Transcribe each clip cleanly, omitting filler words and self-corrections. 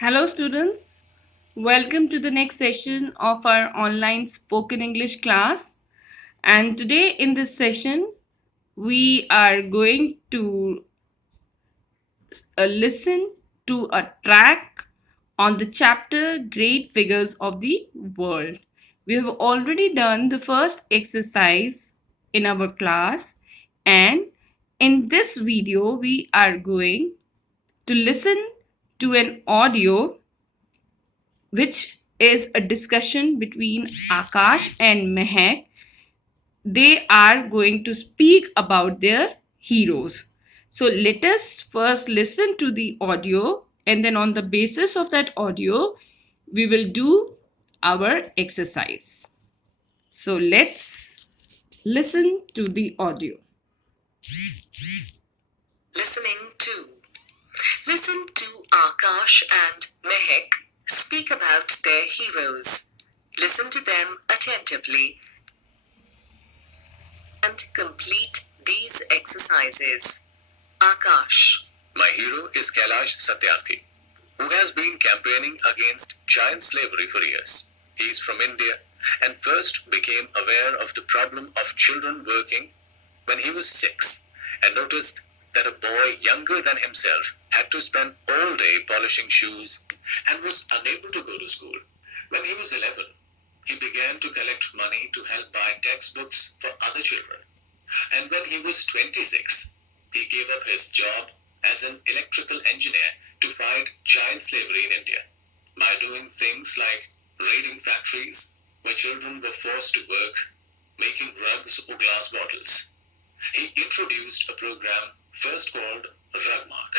Hello, students. Welcome to the next session of our online spoken English class. And today, in this session, we are going to listen to a track on the chapter Great Figures of the World. We have already done the first exercise in our class, and in this video, we are going to listen to an audio which is a discussion between Akash and Mehak. They are going to speak about their heroes. So let us first listen to the audio, and then on the basis of that audio, we will do our exercise. So let's listen to the audio. Listening to. Listen to Akash and Mehek speak about their heroes. Listen to them attentively and complete these exercises. Akash. My hero is Kailash Satyarthi, who has been campaigning against child slavery for years. He is from India and first became aware of the problem of children working when he was 6 and noticed that a boy younger than himself had to spend all day polishing shoes and was unable to go to school. When he was 11, he began to collect money to help buy textbooks for other children. And when he was 26, he gave up his job as an electrical engineer to fight child slavery in India by doing things like raiding factories where children were forced to work, making rugs or glass bottles. He introduced a program first called Rugmark,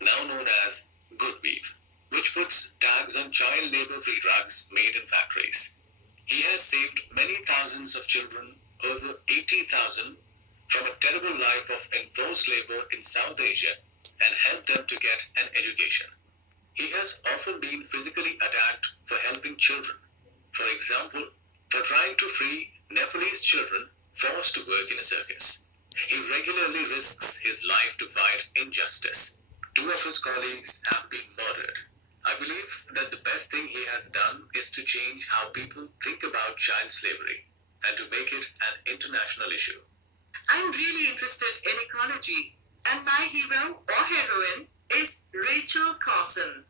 now known as Good Weave, which puts tags on child labor-free rugs made in factories. He has saved many thousands of children, over 80,000, from a terrible life of enforced labor in South Asia and helped them to get an education. He has often been physically attacked for helping children. For example, for trying to free Nepalese children forced to work in a circus. He regularly risks his life to fight injustice. 2 of his colleagues have been murdered. I believe that the best thing he has done is to change how people think about child slavery and to make it an international issue. I'm really interested in ecology, and my hero or heroine is Rachel Carson,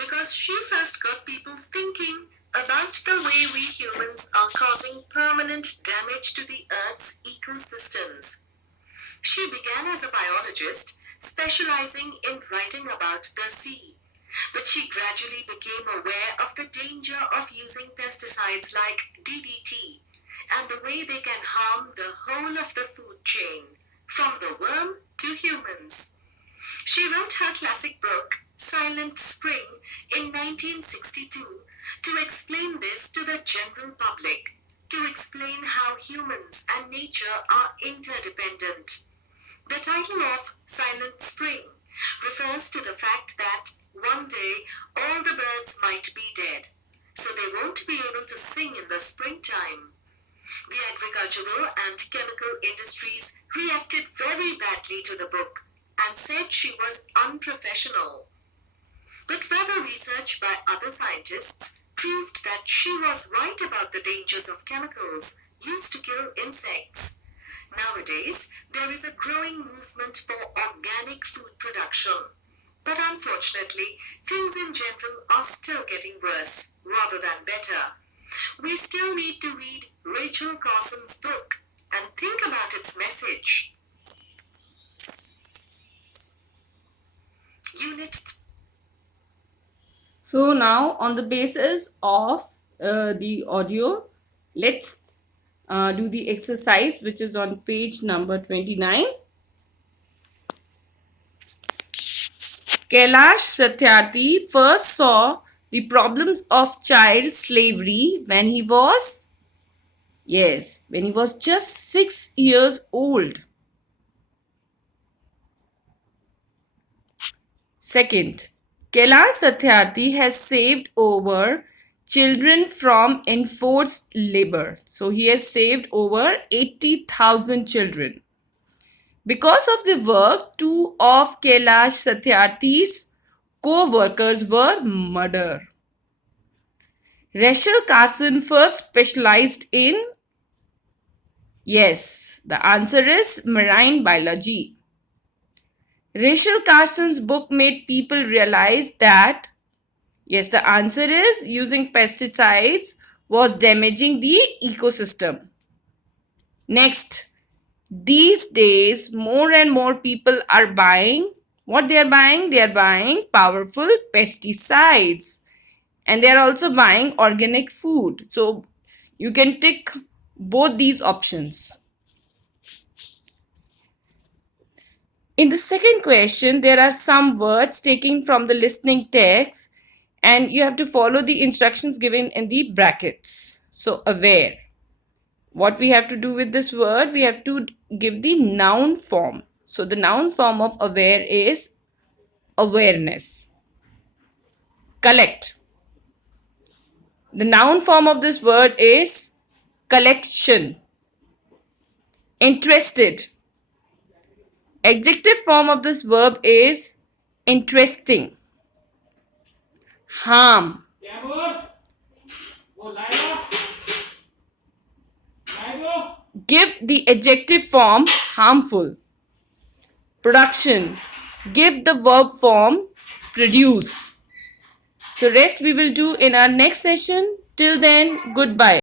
because she first got people thinking about the way we humans are causing permanent damage to the Earth's ecosystems. She began as a biologist, specializing in writing about the sea. But she gradually became aware of the danger of using pesticides like DDT and the way they can harm the whole of the food chain, from the worm to humans. She wrote her classic book, Silent Spring, in 1962 to explain this to the general public, to explain how humans and nature are interdependent. The title of Silent Spring refers to the fact that one day all the birds might be dead, so they won't be able to sing in the springtime. The agricultural and chemical industries reacted very badly to the book and said she was unprofessional. But further research by other scientists proved that she was right about the dangers of chemicals used to kill insects. Nowadays, there is a growing movement for organic food production. But unfortunately, things in general are still getting worse rather than better. We still need to read Rachel Carson's book and think about its message. Unit. So now, on the basis of the audio, let's do the exercise which is on page number 29. Kailash Satyarthi first saw the problems of child slavery when he was, when he was just 6 years old. Second, Kailash Satyarthi has saved over children from enforced labor. So he has saved over 80,000 children. Because of the work, two of Kailash Satyarthi's co-workers were murdered. Rachel Carson first specialized in, yes, the answer is marine biology. Rachel Carson's book made people realize that, yes, the answer is using pesticides was damaging the ecosystem. Next, these days, more and more people are buying, what they are buying? They are buying powerful pesticides, and they are also buying organic food. So you can tick both these options. In the second question, there are some words taken from the listening text, and you have to follow the instructions given in the brackets. So, aware. What we have to do with this word? We have to give the noun form. So, the noun form of aware is awareness. Collect. The noun form of this word is collection. Interested. Adjective form of this verb is interesting. Harm. Give the adjective form harmful. Production. Give the verb form produce. So rest we will do in our next session. Till then, goodbye.